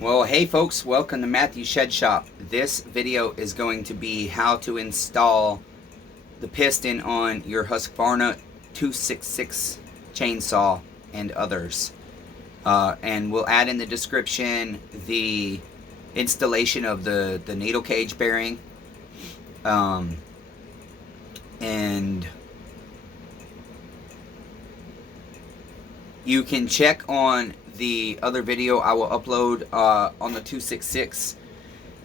Well, hey folks, welcome to Matthew's Shed Shop. This video is going to be how to install the piston on your HUSQVARNA 266 chainsaw and others. And we'll add in the description the installation of the needle cage bearing. And you can check on the other video I will upload on the 266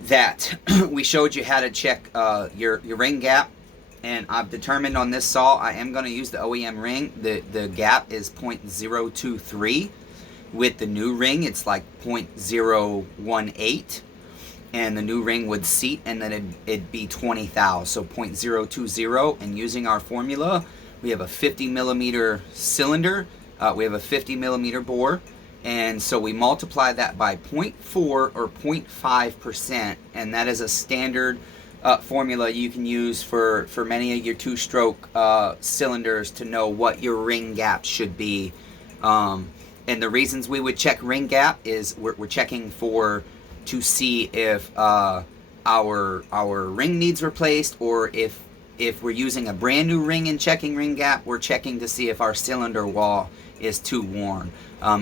that we showed you how to check your ring gap, and I've determined on this saw I am going to use the OEM ring. The gap is 0.023. With the new ring it's like 0.018, and the new ring would seat and then it'd be 20 thou, so 0.020. And using our formula, we have a 50 millimeter cylinder, we have a 50 millimeter bore, and so we multiply that by 0.4 or 0.5%, and that is a standard formula you can use for many of your two-stroke cylinders to know what your ring gap should be. And the reasons we would check ring gap is we're checking to see if our ring needs replaced, or if we're using a brand new ring and checking ring gap, we're checking to see if our cylinder wall is too worn,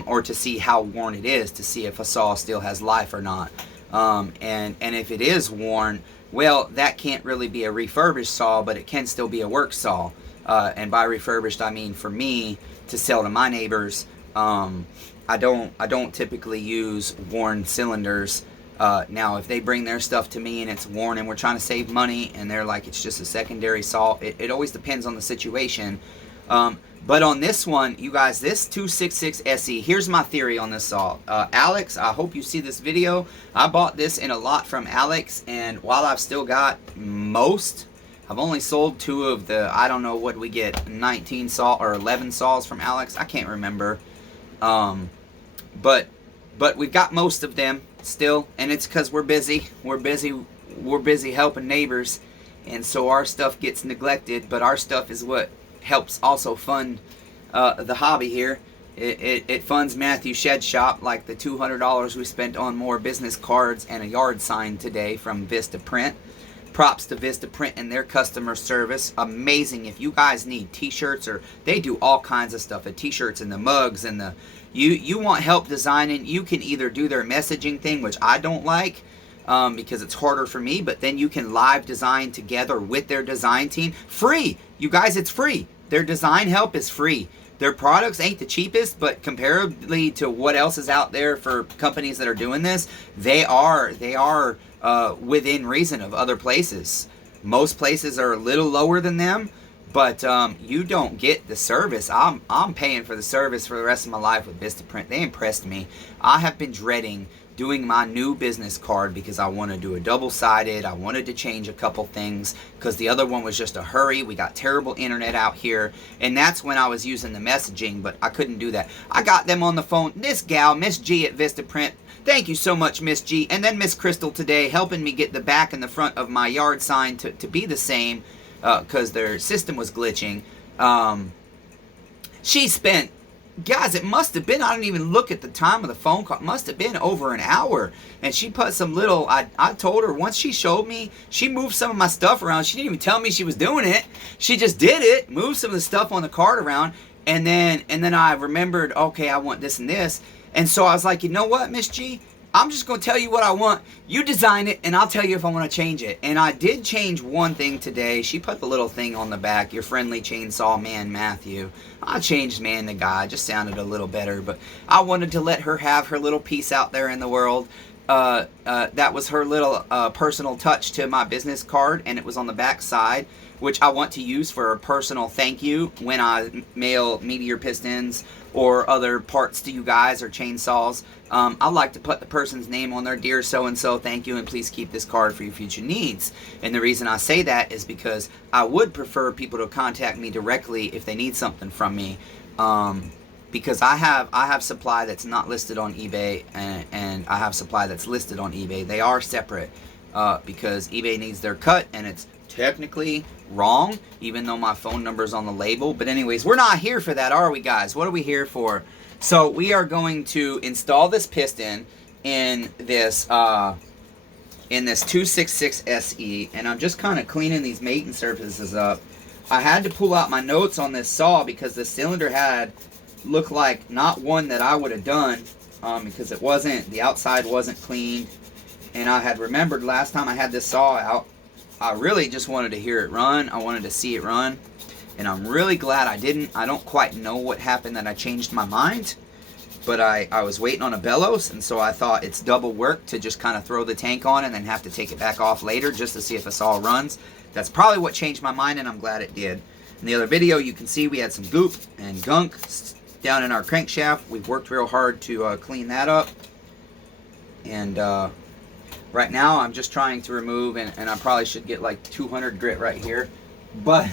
or to see how worn it is, to see if a saw still has life or not. And if it is worn, well, that can't really be a refurbished saw, but it can still be a work saw. And by refurbished, I mean for me to sell to my neighbors. I don't typically use worn cylinders. Now, if they bring their stuff to me and it's worn and we're trying to save money and they're like, it's just a secondary saw, it always depends on the situation. But on this one, you guys, this 266 SE, here's my theory on this saw. Alex, I hope you see this video. I bought this in a lot from Alex, and while I've still got most, I've only sold 2 of the, I don't know what we get, 19 saw or 11 saws from Alex. I can't remember. But we've got most of them still, and it's because we're busy. We're busy helping neighbors, and so our stuff gets neglected. But our stuff is what helps also fund the hobby here. It funds Matthew's Shed Shop, like the $200 we spent on more business cards and a yard sign today from Vista Print. Props to Vista Print and their customer service. Amazing. If you guys need t-shirts, or they do all kinds of stuff, the t-shirts and the mugs and the you want help designing, you can either do their messaging thing, which I don't like because it's harder for me, but then you can live design together with their design team. Free. You guys, it's free. Their design help is free. Their products ain't the cheapest, but comparably to what else is out there for companies that are doing this, they are within reason of other places. Most places are a little lower than them, but you don't get the service. I'm paying for the service for the rest of my life with Vistaprint. They impressed me. I have been dreading doing my new business card because I want to do a double-sided. I wanted to change a couple things because the other one was just a hurry. We got terrible internet out here, and that's when I was using the messaging, but I couldn't do that. I got them on the phone. This gal, Miss G at Vistaprint, thank you so much, Miss G, and then Miss Crystal today helping me get the back and the front of my yard sign to be the same because their system was glitching. She spent, guys, it must have been, I didn't even look at the time of the phone call, it must have been over an hour, and she put some little, I told her, once she showed me, she moved some of my stuff around. She didn't even tell me she was doing it. She just did it, moved some of the stuff on the card around, and then I remembered, okay, I want this and this, and so I was like, you know what, Miss G, I'm just going to tell you what I want. You design it, and I'll tell you if I want to change it. And I did change one thing today. She put the little thing on the back, your friendly chainsaw man, Matthew. I changed man to guy. Just sounded a little better. But I wanted to let her have her little piece out there in the world. That was her little personal touch to my business card, and it was on the back side, which I want to use for a personal thank you when I mail meteor pistons or other parts to you guys, or chainsaws. I like to put the person's name on there. Dear so-and-so, thank you, and please keep this card for your future needs. And the reason I say that is because I would prefer people to contact me directly if they need something from me. Because I have supply that's not listed on eBay, and I have supply that's listed on eBay. They are separate because eBay needs their cut, and it's technically wrong, even though my phone number is on the label. But anyways, we're not here for that, are we, guys? What are we here for? So we are going to install this piston, in this 266 SE, and I'm just kind of cleaning these mating surfaces up. I had to pull out my notes on this saw because the cylinder had looked like not one that I would have done, because it wasn't, the outside wasn't cleaned. And I had remembered last time I had this saw out, I really just wanted to hear it run. I wanted to see it run. And I'm really glad I didn't. I don't quite know what happened that I changed my mind. But I was waiting on a bellows, and so I thought it's double work to just kind of throw the tank on and then have to take it back off later just to see if the saw runs. That's probably what changed my mind, and I'm glad it did. In the other video, you can see we had some goop and gunk down in our crankshaft. We've worked real hard to clean that up. And right now, I'm just trying to remove, and I probably should get like 200 grit right here. But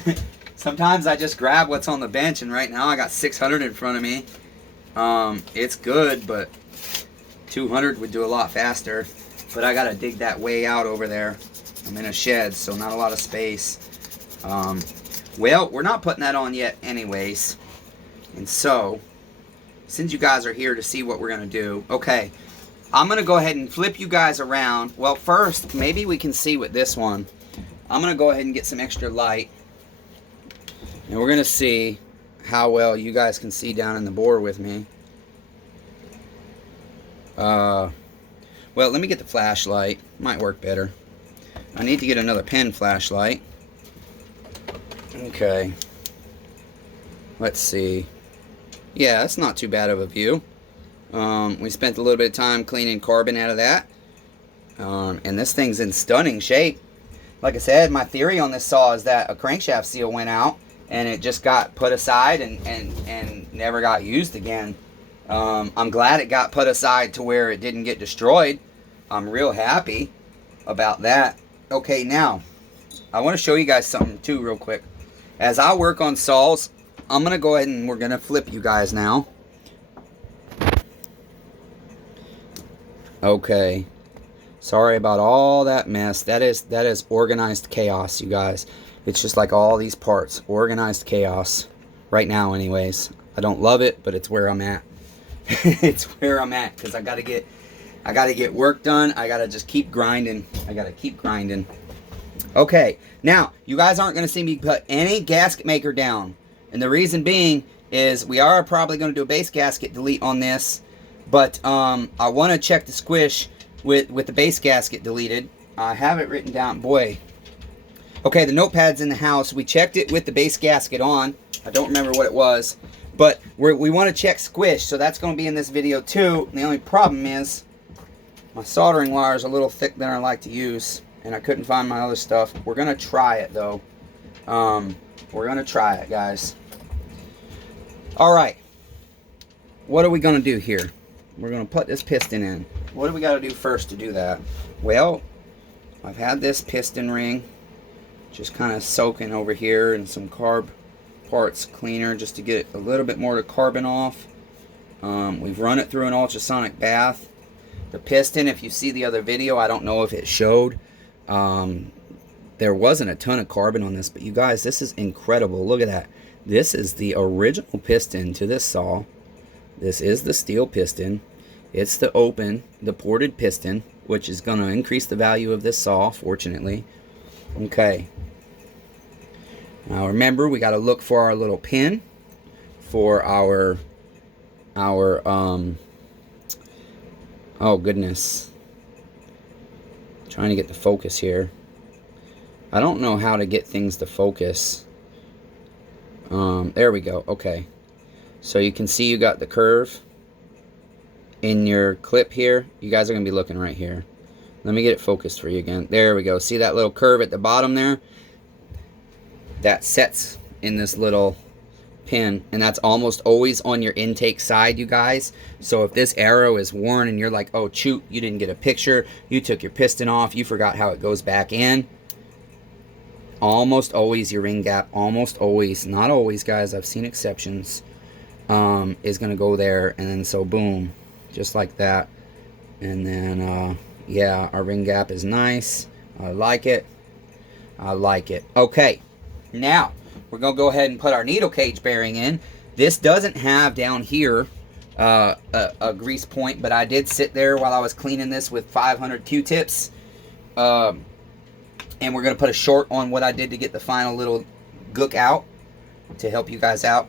sometimes I just grab what's on the bench, and right now I got 600 in front of me. It's good, but 200 would do a lot faster. But I gotta dig that way out over there. I'm in a shed, so not a lot of space. Well, we're not putting that on yet anyways. And so, since you guys are here to see what we're gonna do, okay, I'm gonna go ahead and flip you guys around. Well, first, maybe we can see with this one. I'm gonna go ahead and get some extra light, and we're gonna see how well you guys can see down in the bore with me. Well, let me get the flashlight. Might work better. I need to get another pen flashlight. Okay. Let's see. Yeah, that's not too bad of a view. We spent a little bit of time cleaning carbon out of that. And this thing's in stunning shape. Like I said, my theory on this saw is that a crankshaft seal went out and it just got put aside and never got used again. I'm glad it got put aside to where it didn't get destroyed. I'm real happy about that. Okay, now, I want to show you guys something too real quick. As I work on saws, I'm going to go ahead and we're going to flip you guys now. Okay. Sorry about all that mess. That is organized chaos, you guys. It's just like all these parts. Organized chaos. Right now, anyways. I don't love it, but it's where I'm at. It's where I'm at, because I gotta get work done. I gotta just keep grinding. I gotta keep grinding. Okay, now you guys aren't gonna see me put any gasket maker down, and the reason being is we are probably gonna do a base gasket delete on this, but I want to check the squish with the base gasket deleted. I have it written down. Boy. Okay, the notepad's in the house. We checked it with the base gasket on. I don't remember what it was. But we want to check squish, so that's going to be in this video too. And the only problem is my soldering wire is a little thick than I like to use, and I couldn't find my other stuff. We're going to try it though. We're going to try it, guys. Alright. What are we going to do here? We're going to put this piston in. What do we got to do first to do that? Well, I've had this piston ring just kind of soaking over here in some carb parts cleaner just to get a little bit more of the carbon off. We've run it through an ultrasonic bath. The piston, if you see the other video, I don't know if it showed. There wasn't a ton of carbon on this, but you guys, this is incredible. Look at that. This is the original piston to this saw. This is the steel piston. It's the ported piston, which is going to increase the value of this saw, fortunately. Okay. Now remember, we got to look for our little pin for our oh goodness. Trying to get the focus here. I don't know how to get things to focus. There we go. Okay. So you can see you got the curve in your clip here. You guys are going to be looking right here. Let me get it focused for you again. There we go. See that little curve at the bottom there? That sets in this little pin, and that's almost always on your intake side, you guys. So if this arrow is worn and you're like, oh shoot, you didn't get a picture, you took your piston off, you forgot how it goes back in, almost always your ring gap, almost always, not always guys, I've seen exceptions, is going to go there, and then so boom, just like that. And then yeah, our ring gap is nice. I like it. I like it. Okay, now we're going to go ahead and put our needle cage bearing in. This doesn't have down here a grease point, but I did sit there while I was cleaning this with 500 Q-tips. And we're going to put a short on what I did to get the final little gook out to help you guys out.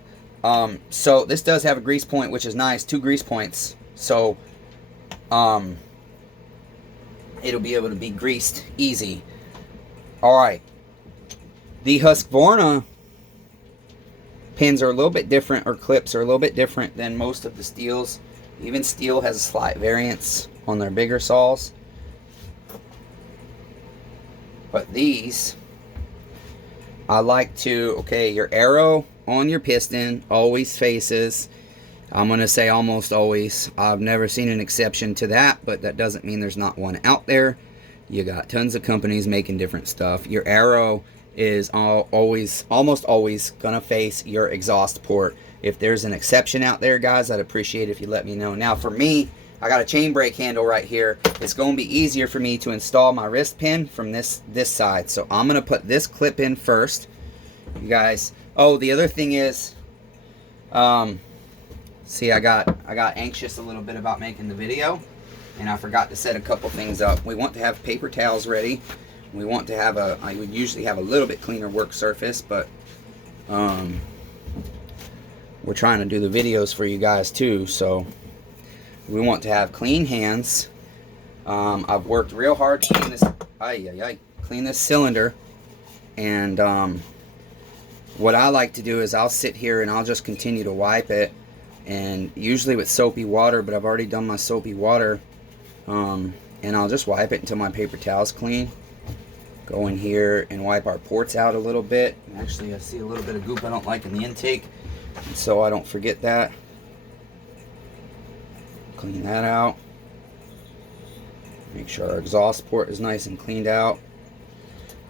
So this does have a grease point, which is nice, 2 grease points. So it'll be able to be greased easy. Alright, the HUSQVARNA pins are a little bit different, or clips are a little bit different than most of the steels. Even steel has a slight variance on their bigger saws. But these, I like to, okay, your arrow on your piston always faces, I'm going to say almost always. I've never seen an exception to that, but that doesn't mean there's not one out there. You got tons of companies making different stuff. Your arrow is almost always going to face your exhaust port. If there's an exception out there, guys, I'd appreciate it if you let me know. Now, for me, I got a chain brake handle right here. It's going to be easier for me to install my wrist pin from this side. So I'm going to put this clip in first. You guys, oh, the other thing is, see, I got anxious a little bit about making the video, and I forgot to set a couple things up. We want to have paper towels ready. We want to have I would usually have a little bit cleaner work surface, but we're trying to do the videos for you guys too, so we want to have clean hands. I've worked real hard to clean this cylinder, and what I like to do is I'll sit here and I'll just continue to wipe it, and usually with soapy water, but I've already done my soapy water, and I'll just wipe it until my paper towel's clean. Go in here and wipe our ports out a little bit. Actually, I see a little bit of goop I don't like in the intake, so I don't forget that. Clean that out. Make sure our exhaust port is nice and cleaned out.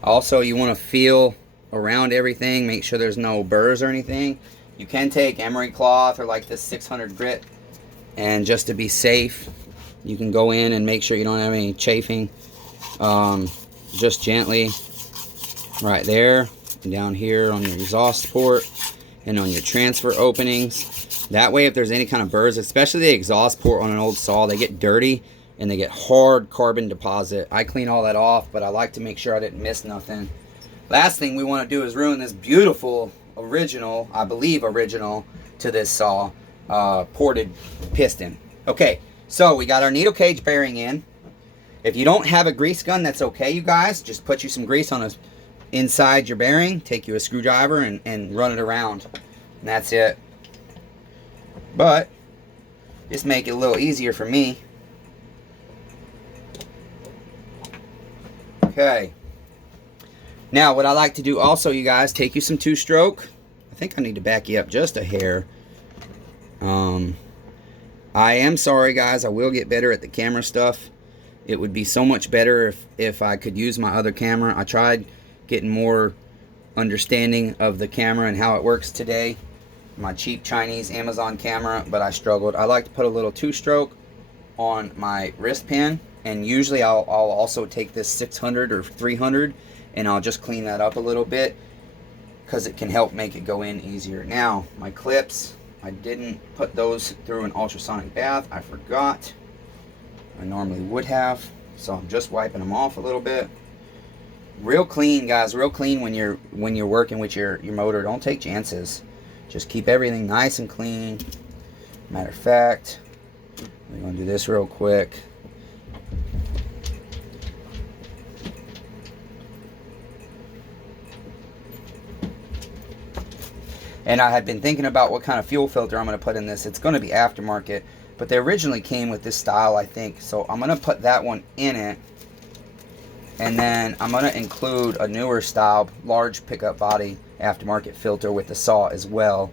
Also, you want to feel around everything, make sure there's no burrs or anything. You can take emery cloth or like this 600 grit, and just to be safe, you can go in and make sure you don't have any chafing. Just gently right there, and down here on your exhaust port and on your transfer openings. That way, if there's any kind of burrs, especially the exhaust port on an old saw, they get dirty and they get hard carbon deposit. I clean all that off, but I like to make sure I didn't miss nothing. Last thing we want to do is ruin this beautiful original, I believe original to this saw, ported piston. Okay, so we got our needle cage bearing in. If you don't have a grease gun, that's okay, you guys. Just put you some grease on inside your bearing, take you a screwdriver and run it around, and that's it. But just make it a little easier for me. Okay. Now, what I like to do also, you guys, take you some 2-stroke. I think I need to back you up just a hair. I am sorry, guys. I will get better at the camera stuff. It would be so much better if I could use my other camera. I tried getting more understanding of the camera and how it works today. My cheap Chinese Amazon camera, but I struggled. I like to put a little 2-stroke on my wrist pin, and usually I'll also take this 600 or 300 and I'll just clean that up a little bit because it can help make it go in easier. Now, my clips, I didn't put those through an ultrasonic bath. I forgot. I normally would have, so I'm just wiping them off a little bit. Real clean, guys, real clean when you're working with your motor. Don't take chances. Just keep everything nice and clean. Matter of fact, we're going to do this real quick. And I had been thinking about what kind of fuel filter I'm going to put in this. It's going to be aftermarket, but they originally came with this style, I think. So I'm going to put that one in it. And then I'm going to include a newer style, large pickup body aftermarket filter with the saw as well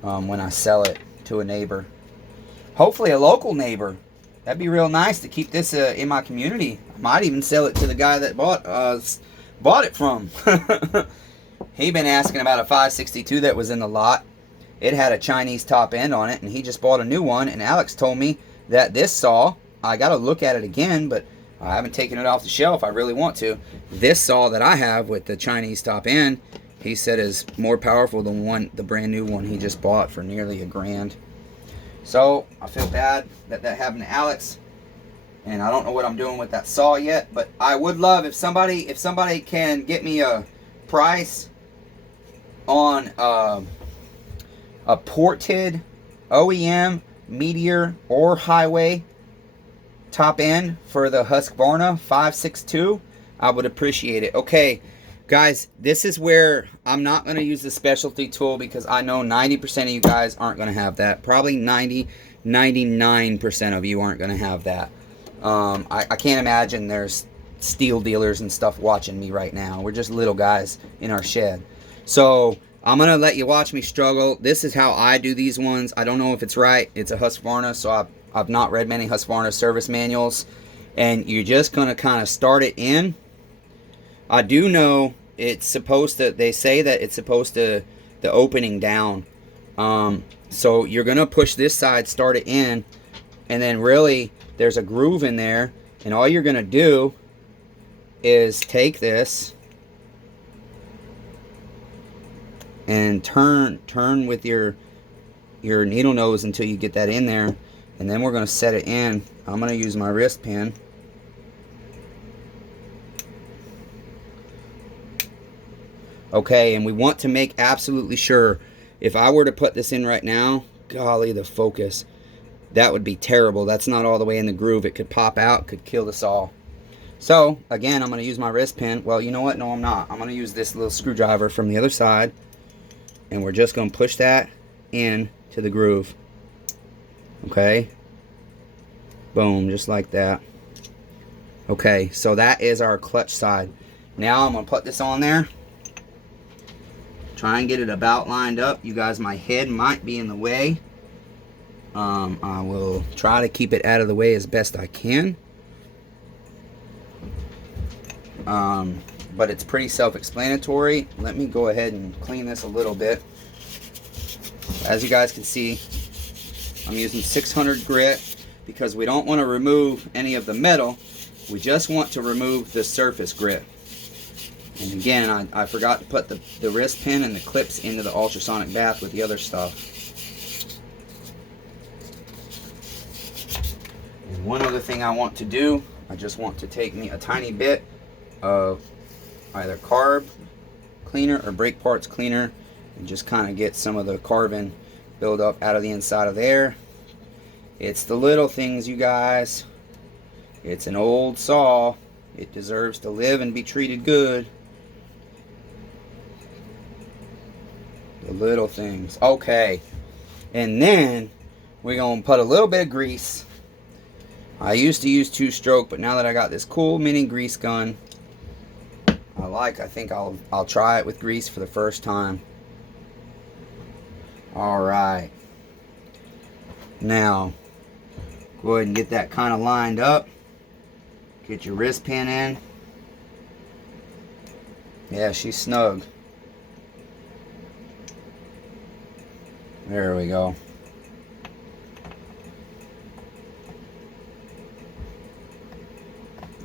when I sell it to a neighbor. Hopefully a local neighbor. That'd be real nice to keep this in my community. I might even sell it to the guy that bought it from. He been asking about a 562 that was in the lot. It had a Chinese top end on it, and he just bought a new one. And Alex told me that this saw, I got to look at it again, but I haven't taken it off the shelf. I really want to. This saw that I have with the Chinese top end, he said is more powerful than the brand new one he just bought for nearly $1,000. So I feel bad that that happened to Alex, and I don't know what I'm doing with that saw yet. But I would love if somebody can get me a price on a ported OEM Meteor or Highway top end for the HUSQVARNA 562. I would appreciate it. Okay, guys, this is where I'm not going to use the specialty tool because I know 90% of you guys aren't going to have that. Probably 99% of you aren't going to have that. I can't imagine there's steel dealers and stuff watching me right now. We're just little guys in our shed. So I'm going to let you watch me struggle. This is how I do these ones. I don't know if it's right. It's a HUSQVARNA, so I've not read many HUSQVARNA service manuals. And you're just going to kind of start it in. I do know it's supposed to, they say that it's supposed to, the opening down. So you're going to push this side, start it in, and then really there's a groove in there. And all you're going to do is take this and turn with your needle nose until you get that in there, and then we're going to set it in. I'm going to use my wrist pin. Okay, and we want to make absolutely sure. If I were to put this in right now, golly, the focus, that would be terrible. That's not all the way in the groove. It could pop out, could kill the saw. So again, I'm going to use my wrist pin. Well, you know what? No, I'm not. I'm going to use this little screwdriver from the other side, and we're just going to push that in to the groove. Okay, boom, just like that. Okay, so that is our clutch side. Now I'm going to put this on there, try and get it about lined up. You guys, my head might be in the way. I will try to keep it out of the way as best I can. But it's pretty self-explanatory. Let me go ahead and clean this a little bit. As you guys can see, I'm using 600 grit because we don't want to remove any of the metal. We just want to remove the surface grit. And again, I forgot to put the wrist pin and the clips into the ultrasonic bath with the other stuff. And one other thing I want to do, I just want to take me a tiny bit of either carb cleaner or brake parts cleaner and just kind of get some of the carbon build up out of the inside of there. It's the little things, you guys. It's an old saw. It deserves to live and be treated good. The little things. Okay, and then we're gonna put a little bit of grease. I used to use 2-stroke, but now that I got this cool mini grease gun, I think I'll try it with grease for the first time. All right, now go ahead and get that kind of lined up. Get your wrist pin in. Yeah, she's snug. There we go.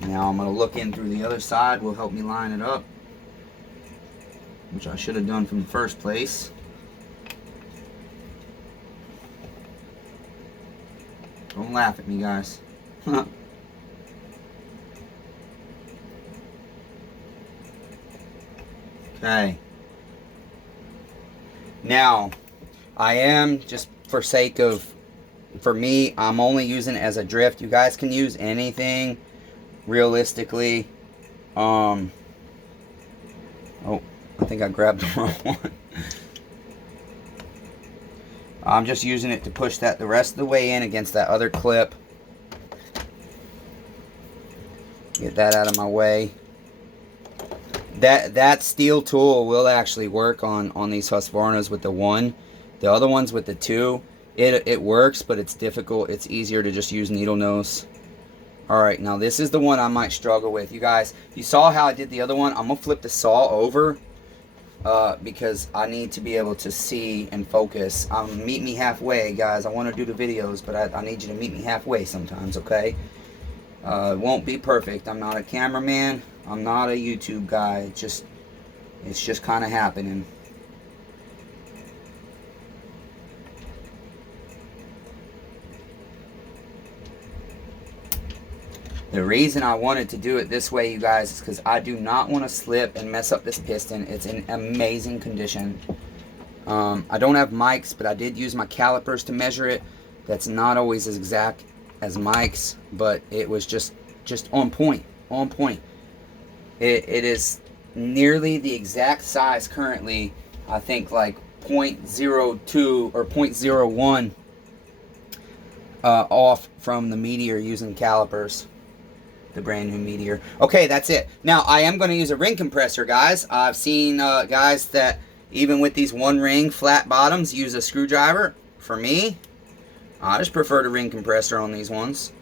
Now I'm going to look in through the other side. Will help me line it up, which I should have done from the first place. Don't laugh at me, guys. Okay. Now, I am, just for sake of, for me, I'm only using it as a drift. You guys can use anything, realistically. Oh, I think I grabbed the wrong one. I'm just using it to push that the rest of the way in against that other clip. Get that out of my way. That steel tool will actually work on these HUSQVARNAs with the 1. The other ones with the 2, it works, but it's difficult. It's easier to just use needle nose. Alright, now this is the one I might struggle with. You guys, you saw how I did the other one. I'm going to flip the saw over because I need to be able to see and focus. Meet me halfway, guys. I want to do the videos, but I need you to meet me halfway sometimes, okay? It won't be perfect. I'm not a cameraman. I'm not a YouTube guy. It's just kind of happening. The reason I wanted to do it this way, you guys, is because I do not want to slip and mess up this piston. It's in amazing condition. I don't have mics, but I did use my calipers to measure it. That's not always as exact as mics, but it was just on point. On point. It is nearly the exact size currently. I think like 0.02 or 0.01 off from the Meteor using calipers. The brand new Meteor. Okay, that's it. Now, I am going to use a ring compressor, guys. I've seen guys that, even with these one ring flat bottoms, use a screwdriver. For me, I just prefer the ring compressor on these ones.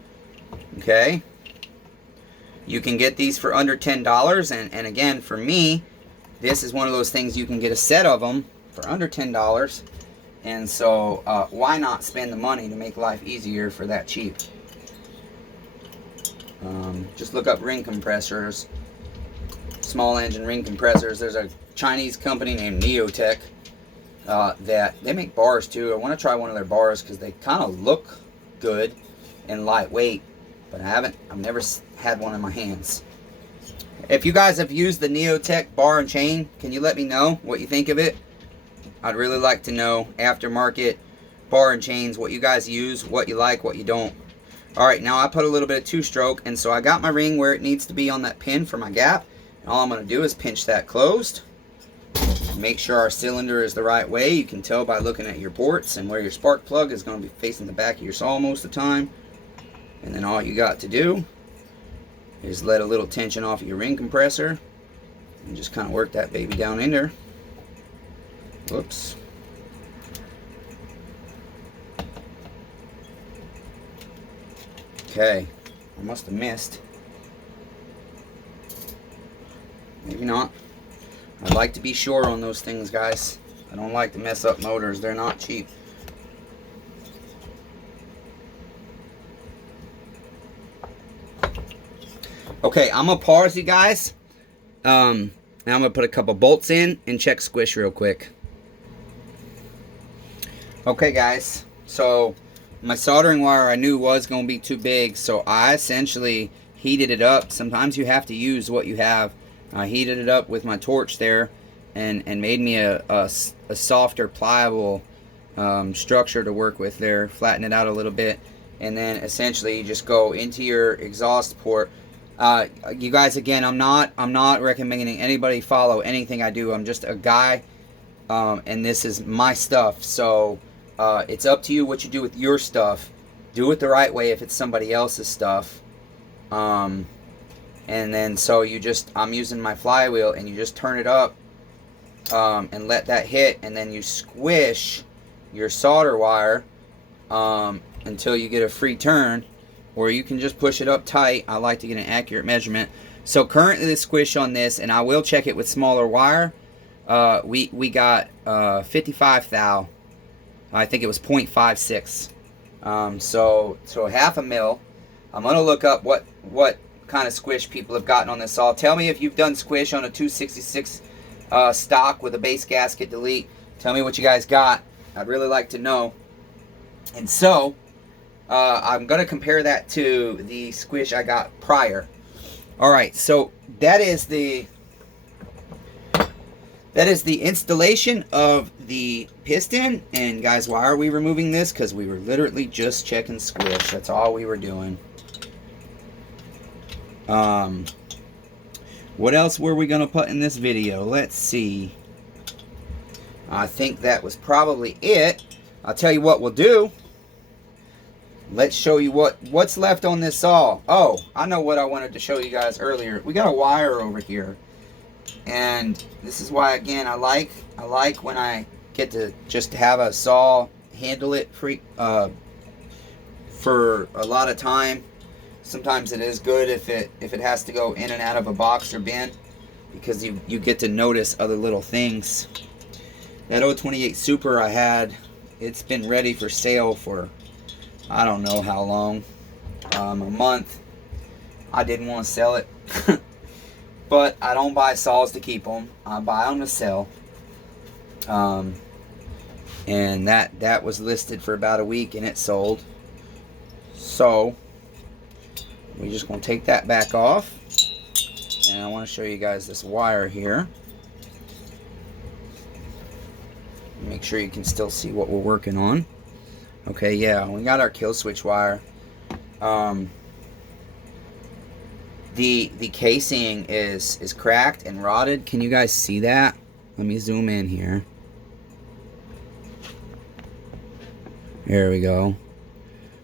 Okay. You can get these for under $10. And again, for me, this is one of those things you can get a set of them for under $10. And so, why not spend the money to make life easier for that cheap? Just look up ring compressors, small engine ring compressors. There's a Chinese company named Neotech that they make bars too. I want to try one of their bars because they kind of look good and lightweight, but I've never had one in my hands. If you guys have used the Neotech bar and chain, can you let me know what you think of it? I'd really like to know, aftermarket bar and chains, what you guys use, what you like, what you don't. Alright, now I put a little bit of two-stroke, and so I got my ring where it needs to be on that pin for my gap. And all I'm going to do is pinch that closed. Make sure our cylinder is the right way. You can tell by looking at your ports and where your spark plug is going to be facing the back of your saw most of the time. And then all you got to do is let a little tension off of your ring compressor and just kind of work that baby down in there. Whoops. Okay, I must have missed. Maybe not. I'd like to be sure on those things, guys. I don't like to mess up motors. They're not cheap. Okay, I'm going to pause you guys. Now I'm going to put a couple bolts in and check squish real quick. Okay, guys. So my soldering wire I knew was going to be too big, so I essentially heated it up. Sometimes you have to use what you have. I heated it up with my torch there and made me a softer, pliable structure to work with there. Flatten it out a little bit, and then essentially you just go into your exhaust port. You guys, again, I'm not recommending anybody follow anything I do. I'm just a guy, and this is my stuff. So it's up to you what you do with your stuff. Do it the right way if it's somebody else's stuff. And then so I'm using my flywheel, and you just turn it up and let that hit, and then you squish your solder wire until you get a free turn, or you can just push it up tight. I like to get an accurate measurement. So currently the squish on this, and I will check it with smaller wire, we got 55 thou. I think it was 0.56. So half a mil. I'm going to look up what kind of squish people have gotten on this saw. Tell me if you've done squish on a 266 stock with a base gasket delete. Tell me what you guys got. I'd really like to know. And so I'm going to compare that to the squish I got prior. Alright, so that is the installation of the piston. And guys, why are we removing this? Because we were literally just checking squish. That's all we were doing. What else were we going to put in this video? Let's see. I think that was probably it. I'll tell you what we'll do. Let's show you what's left on this saw. Oh, I know what I wanted to show you guys earlier. We got a wire over here. And this is why, again, I like when I get to just have a saw handle it for a lot of time. Sometimes it is good if it has to go in and out of a box or bin, because you get to notice other little things. That 028 Super I had, it's been ready for sale for I don't know how long, a month. I didn't want to sell it. But I don't buy saws to keep them. I buy them to sell. And that was listed for about a week, and it sold. So we're just going to take that back off. And I want to show you guys this wire here. Make sure you can still see what we're working on. Okay, yeah, we got our kill switch wire. The casing is cracked and rotted. Can you guys see that? Let me zoom in here. There we go.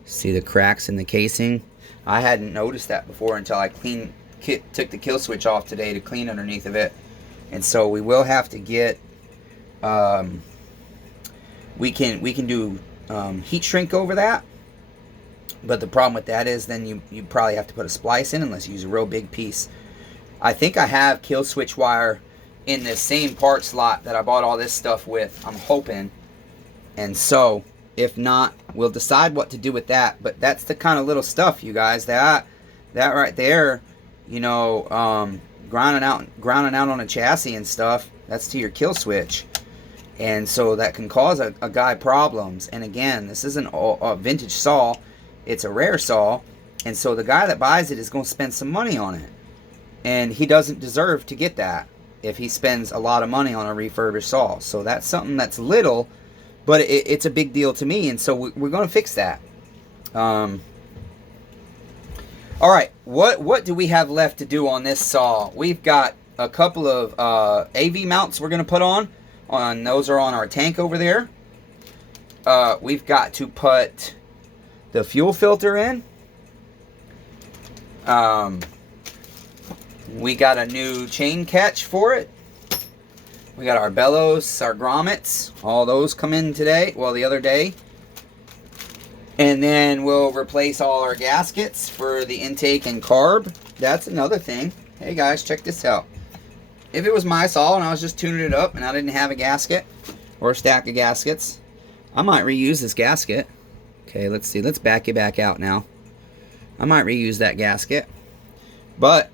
See the cracks in the casing? I hadn't noticed that before until I took the kill switch off today to clean underneath of it. And so we will have to get we can do heat shrink over that, but the problem with that is then you probably have to put a splice in unless you use a real big piece. I think I have kill switch wire in this same part slot that I bought all this stuff with, I'm hoping. And so if not, we'll decide what to do with that. But that's the kind of little stuff, you guys, that right there, you know, grounding out on a chassis and stuff, that's to your kill switch. And so that can cause a guy problems. And again, this isn't a vintage saw, it's a rare saw. And so the guy that buys it is going to spend some money on it. And he doesn't deserve to get that if he spends a lot of money on a refurbished saw. So that's something that's little, but it's a big deal to me. And so we're going to fix that. All right, what do we have left to do on this saw? We've got a couple of AV mounts we're going to put on. Those are on our tank over there. We've got to put the fuel filter in. We got a new chain catch for it. We got our bellows, our grommets, all those come in today, well, the other day. And then we'll replace all our gaskets for the intake and carb. That's another thing. Hey guys, check this out. If it was my saw and I was just tuning it up and I didn't have a gasket or a stack of gaskets, I might reuse this gasket. Okay, let's see. Let's back it back out now. I might reuse that gasket. But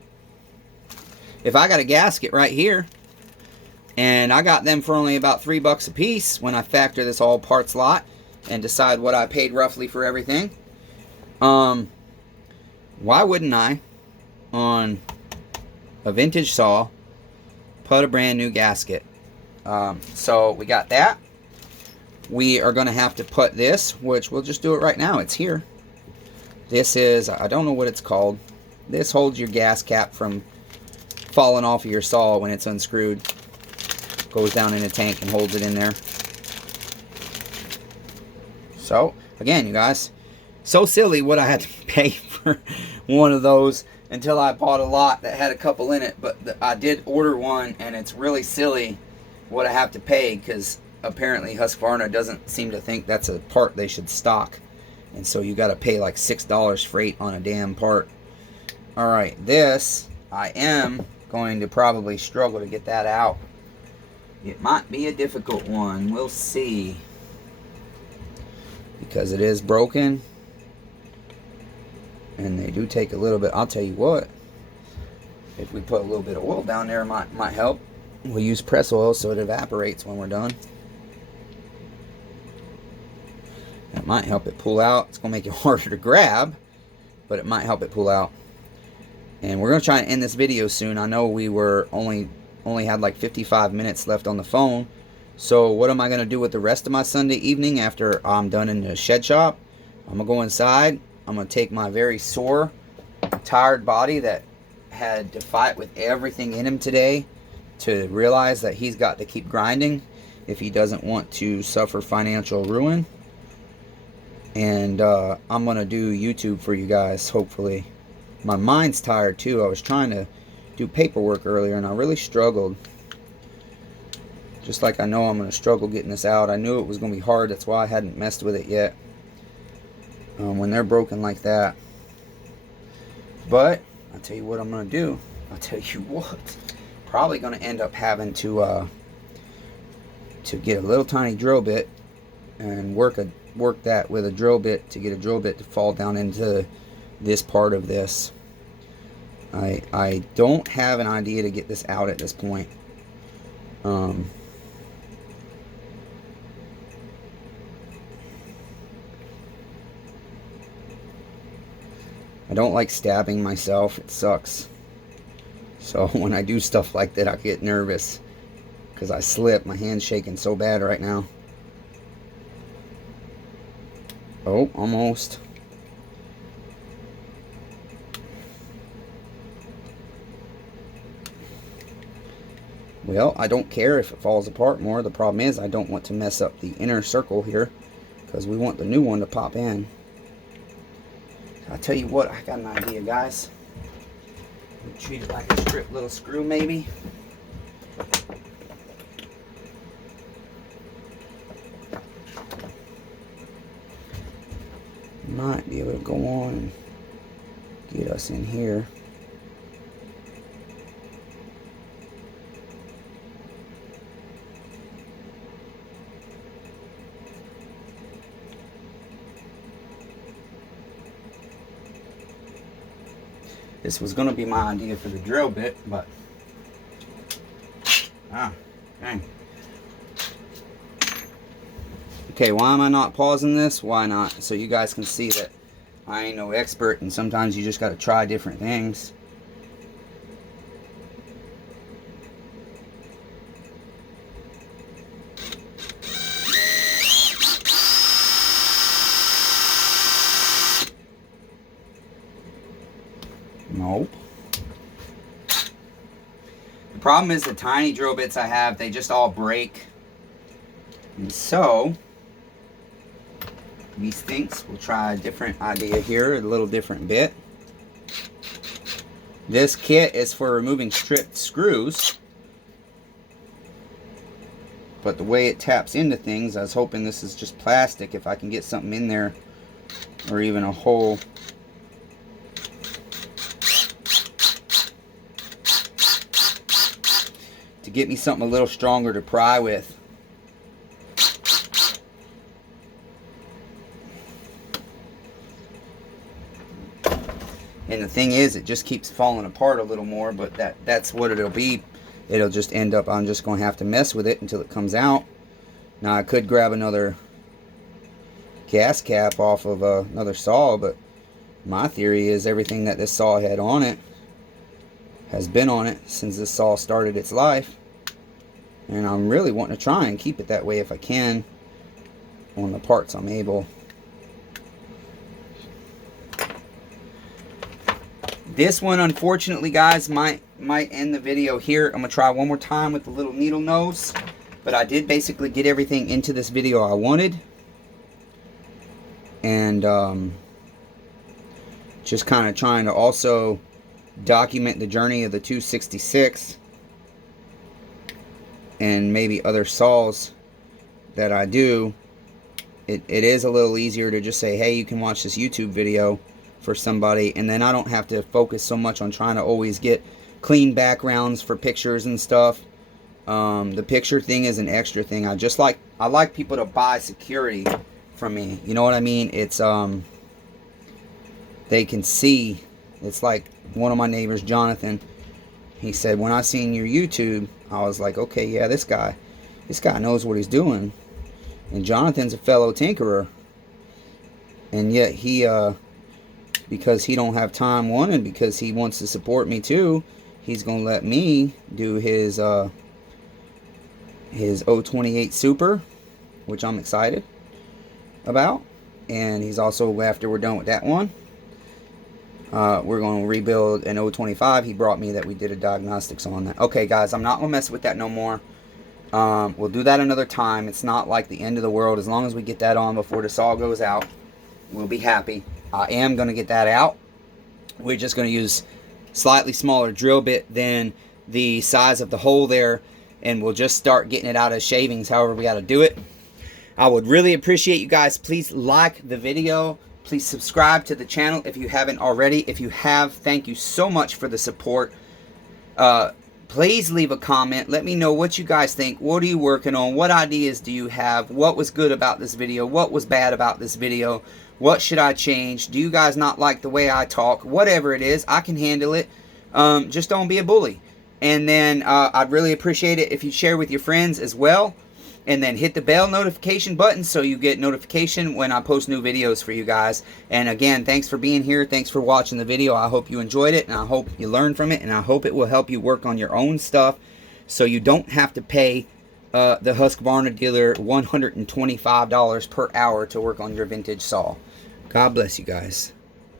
if I got a gasket right here and I got them for only about $3 a piece when I factor this all parts lot and decide what I paid roughly for everything, why wouldn't I, on a vintage saw, put a brand new gasket? So we got that. We are going to have to put this, which we'll just do it right now. It's here. This is, I don't know what it's called. This holds your gas cap from falling off of your saw when it's unscrewed. Goes down in a tank and holds it in there. So, again, you guys, so silly what I had to pay for one of those until I bought a lot that had a couple in it. But I did order one, and it's really silly what I have to pay because apparently HUSQVARNA doesn't seem to think that's a part they should stock. And so you got to pay like $6 freight on a damn part. Alright, this, I am going to probably struggle to get that out. It might be a difficult one. We'll see. Because it is broken. And they do take a little bit. I'll tell you what. If we put a little bit of oil down there, it might help. We'll use press oil so it evaporates when we're done. That might help it pull out. It's going to make it harder to grab, but it might help it pull out. And we're going to try and end this video soon. I know we were only had like 55 minutes left on the phone. So what am I going to do with the rest of my Sunday evening after I'm done in the shed shop? I'm going to go inside. I'm going to take my very sore, tired body that had to fight with everything in him today to realize that he's got to keep grinding if he doesn't want to suffer financial ruin. And I'm going to do YouTube for you guys, hopefully. My mind's tired, too. I was trying to do paperwork earlier, and I really struggled. Just like I know I'm going to struggle getting this out. I knew it was going to be hard. That's why I hadn't messed with it yet. When they're broken like that. But, I'll tell you what I'm going to do. I'll tell you what. Probably going to end up having to get a little tiny drill bit and work that with a drill bit to get a drill bit to fall down into this part of this. I don't have an idea to get this out at this point. I don't like stabbing myself. It sucks. So when I do stuff like that, I get nervous because I slip. My hand's shaking so bad right now. Oh, almost. Well, I don't care if it falls apart more. The problem is I don't want to mess up the inner circle here because we want the new one to pop in. I'll tell you what, I got an idea, guys. We treat it like a strip little screw, maybe. Might be able to go on and get us in here. This was going to be my idea for the drill bit, but dang. Okay, why am I not pausing this? Why not? So you guys can see that I ain't no expert, and sometimes you just got to try different things. Nope. The problem is the tiny drill bits I have, they just all break. And so, these things, we'll try a different idea here, a little different bit. This kit is for removing stripped screws. But the way it taps into things, I was hoping this is just plastic, if I can get something in there, or even a hole. To get me something a little stronger to pry with. And the thing is, it just keeps falling apart a little more, but that's what it'll be. It'll just end up, I'm just going to have to mess with it until it comes out. Now, I could grab another gas cap off of another saw, but my theory is everything that this saw had on it has been on it since this saw started its life. And I'm really wanting to try and keep it that way if I can on the parts I'm able. This one, unfortunately, guys, might end the video here. I'm going to try one more time with the little needle nose. But I did basically get everything into this video I wanted. And just kind of trying to also document the journey of the 266. And maybe other saws that I do. It is a little easier to just say, hey, you can watch this YouTube video for somebody, and then I don't have to focus so much on trying to always get clean backgrounds for pictures and stuff. The picture thing is an extra thing. I like people to buy security from me. You know what I mean? It's they can see. It's like one of my neighbors, Jonathan. He said, when I seen your YouTube, I was like, okay, yeah, this guy knows what he's doing. And Jonathan's a fellow tinkerer, and yet he because he don't have time, one, and because he wants to support me too, he's gonna let me do his 028 Super, which I'm excited about. And he's also, after we're done with that one, we're going to rebuild an 025 he brought me that we did a diagnostics on that. Okay, guys, I'm not going to mess with that no more. We'll do that another time. It's not like the end of the world. As long as we get that on before the saw goes out, we'll be happy. I am going to get that out. We're just going to use slightly smaller drill bit than the size of the hole there, and we'll just start getting it out of shavings however we got to do it. I would really appreciate you guys. Please like the video. Please subscribe to the channel if you haven't already. If you have, thank you so much for the support. Please leave a comment. Let me know what you guys think. What are you working on? What ideas do you have? What was good about this video? What was bad about this video? What should I change? Do you guys not like the way I talk? Whatever it is, I can handle it. Just don't be a bully. And then I'd really appreciate it if you share with your friends as well. and then hit the bell notification button so you get notification when I post new videos for you guys. And again, thanks for being here. Thanks for watching the video. I hope you enjoyed it, and I hope you learned from it, and I hope it will help you work on your own stuff so you don't have to pay the HUSQVARNA dealer $125 per hour to work on your vintage saw. God bless you guys.